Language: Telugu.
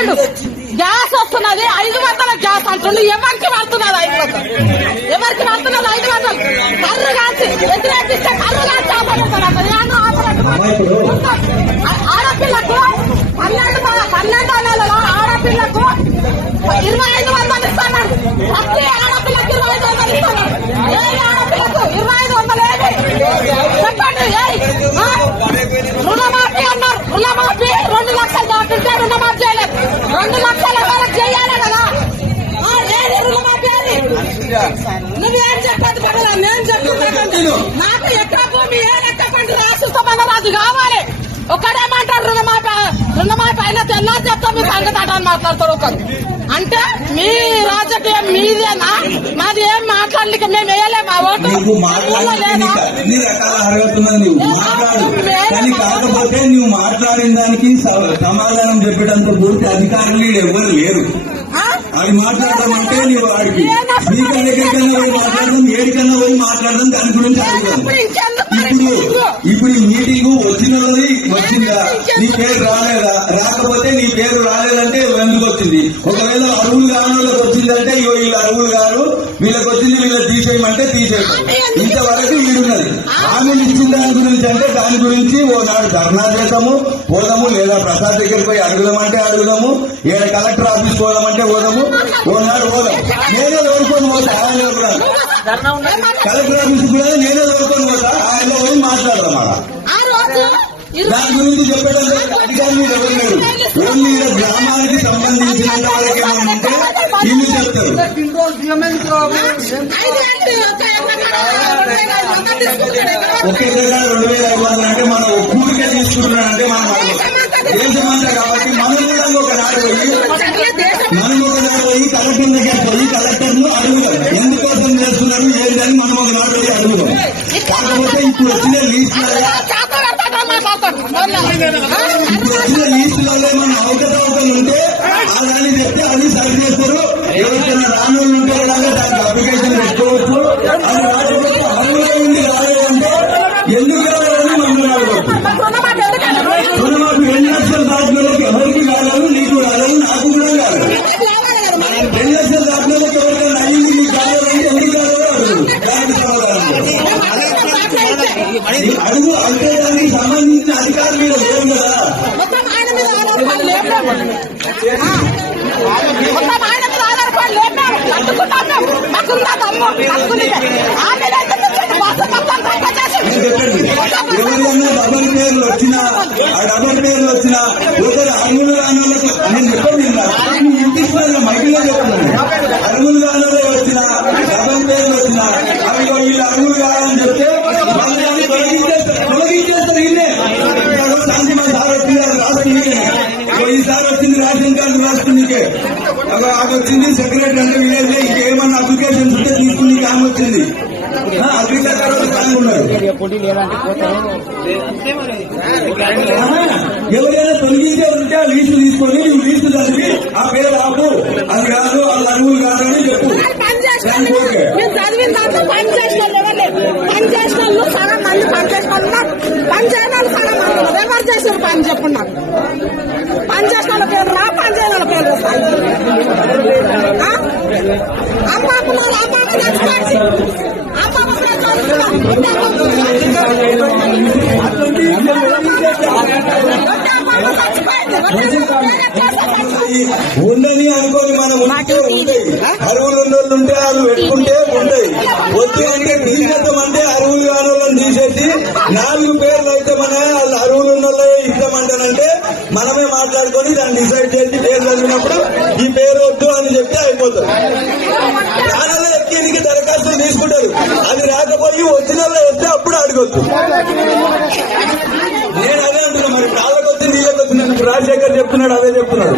చెప్పిండు గ్యాస్ వస్తున్నది ఐదు వందల గ్యాస్ అంటుండు. ఎవరికి పడుతున్నది ఐదు వందలు? ఎవరికి పడుతున్నది ఐదు వందలు? కర్రు కాల్చి వ్యతిరేకిస్తే కర్రు కాల్చి ఆపరేస్తాడు ఏమన్నా ఆపరేస్తాడు నువ్వేం చెప్పదు పడలా నేను చెప్తున్నాను నాకు ఎక్కడ భూమి? ఏ లెక్క కావాలి? ఒకడేమంటారు రుణమాఫీ రుణమాఫీ అయినా తెల్లారి చెప్తా మీ సంగతి అని మాట్లాడతాడు ఒకరు. అంటే మీ రాజకీయం మీదేనా? మాది ఏం మాట్లాడలేక? మేము వేయలేము ఆ ఓటు అన్ని రకాల నువ్వు మాట్లాడు. కానీ కాకపోతే నువ్వు మాట్లాడిన దానికి సమాధానం చెప్పేటంత పూర్తి అధికారులు ఎవరు లేరు? అది మాట్లాడడం అంటే నీవు వాడికి. స్పీకర్ దగ్గరికన్నా పోయి మాట్లాడడం ఏడికన్నా పోయి మాట్లాడడం దాని గురించి అడుగుతాను ఇప్పుడు? ఇప్పుడు ఈ మీటింగ్ వచ్చినది వచ్చిందా? నీ పేరు రాలేదా? రాకపోతే నీ పేరు రాలేదంటే ఎందుకు వచ్చింది? ఒకవేళ అరువులు కాని వాళ్ళకి వచ్చిందంటే ఇగో వీళ్ళు అరువులు గారు వీళ్ళకి వచ్చింది వీళ్ళకి తీసేయమంటే తీసేయడం ఇంతవరకు వీడున్నది. హామీలు ఇచ్చిన దాని గురించి అంటే దాని గురించి ఓ నాడు ధర్నా చేద్దాము పోదాము లేదా ప్రసాద్ దగ్గరికి పోయి అడుగుదామంటే అడుగుదాము ఏడ కలెక్టర్ ఆఫీస్ పోదామంటే పోదాము ఓ నాడు పోదాం. నేనే కోరుకొని పోతా ఆయన కలెక్టర్ ఆఫీస్ కూడా నేనే కోరుకొని పోతా ఆయన పోయి మాట్లాడదాం అలా. దాని గురించి చెప్పడం అధికారులు ఎవరు లేరు? ఓన్లీ గ్రామానికి సంబంధించినంత వరకు ఉంటే వీళ్ళు చెప్తారు. గంటలు ఒక దగ్గర రెండు వేల ఐదు వందలు అంటే మనం ఒక్కూరికే తీసుకుంటున్నాడంటే మనం దేశమంతా కాబట్టి మనం కూడా ఒక లీస్ట్ చేత పెడతాడు మాట్లాడతాడు. ఇప్పుడు వచ్చిన లీస్టులలో ఏమన్నా అవకతవకలు ఉంటే సంబంధించిన అధికారులు మీరు లేరు కదా? మొత్తం ఆయన మీద ఆధారపడి. మొత్తం ఆయన ఆధారపడి మేము. చెప్పండి. ఎవరైనా డబల్ పేర్లు వచ్చినా ఆ డబల్ పేర్లు వచ్చినా ఒకరు అరుగులు కాని వాళ్ళకి నేను చెప్పండి మైకిలో అరుగులు కాని వాళ్ళు వచ్చినా డబల్ పేర్లు వచ్చినా అవి వీళ్ళు అరుగులు కావాలని చెప్తే వాళ్ళు దాన్ని తొలగించేస్తారు తొలగించేస్తారు ఇల్లే శాంతి మా సార్ వచ్చింది అది రాసుకునికే ఈసారి వచ్చింది రేషన్ కార్డు రాసుకునికే అది వచ్చింది సెక్రటరీ అంటే విలేజ్ ఇంకేమన్నా అప్లికేషన్స్ ఉంటే తీసుకుని ఆమె వచ్చింది. అగ్రికల్చర్ ఎవరైనా తొలగించే ఉంటే ఆ లీస్టు తీసుకొని నువ్వు లీస్టు చదివి ఆ పేరు ఆపు. అది కాదు వాళ్ళ అరువులు కాదు అని చెప్పు. పని చేసిన చదివిన దాంట్లో పని చేసిన. పని సగం మంది పని చేసిన. పని వాళ్ళు సగం మంది. ఎవరు పని పని చేసిన వాళ్ళ పేరు రా పని చేయని వాళ్ళ పేరు వస్తాయి ఆ? అమ్మాకున్నారు అమ్మాకు తెచ్చుకోండి అమ్మాకు ఉండని అనుకోని మనం ఉంటే ఉంటాయి. అరువులు ఉన్న వాళ్ళు ఉంటే అవి పెట్టుకుంటే ఉంటాయి. వద్దు అంటే తీసేద్దాం అంటే అరువులు కాని తీసేసి నాలుగు పేర్లు అయితే మన వాళ్ళు అరువులు ఉన్న మనమే మాట్లాడుకొని దాన్ని డిసైడ్ చేసి పేరు చదివినప్పుడు ఈ పేరు వద్దు అని చెప్తే అయిపోతుంది. ప్రాణాలు ఎక్కేందుకు దరఖాస్తులు తీసుకుంటారు. అది రాకపోయి వచ్చిన వస్తే అప్పుడు అడగొద్దు. నేను అదే అంటున్నా మరి ప్రాణాలకు వచ్చి నీళ్ళకి వచ్చిన రాజశేఖర్ చెప్తున్నాడు అదే చెప్తున్నాడు.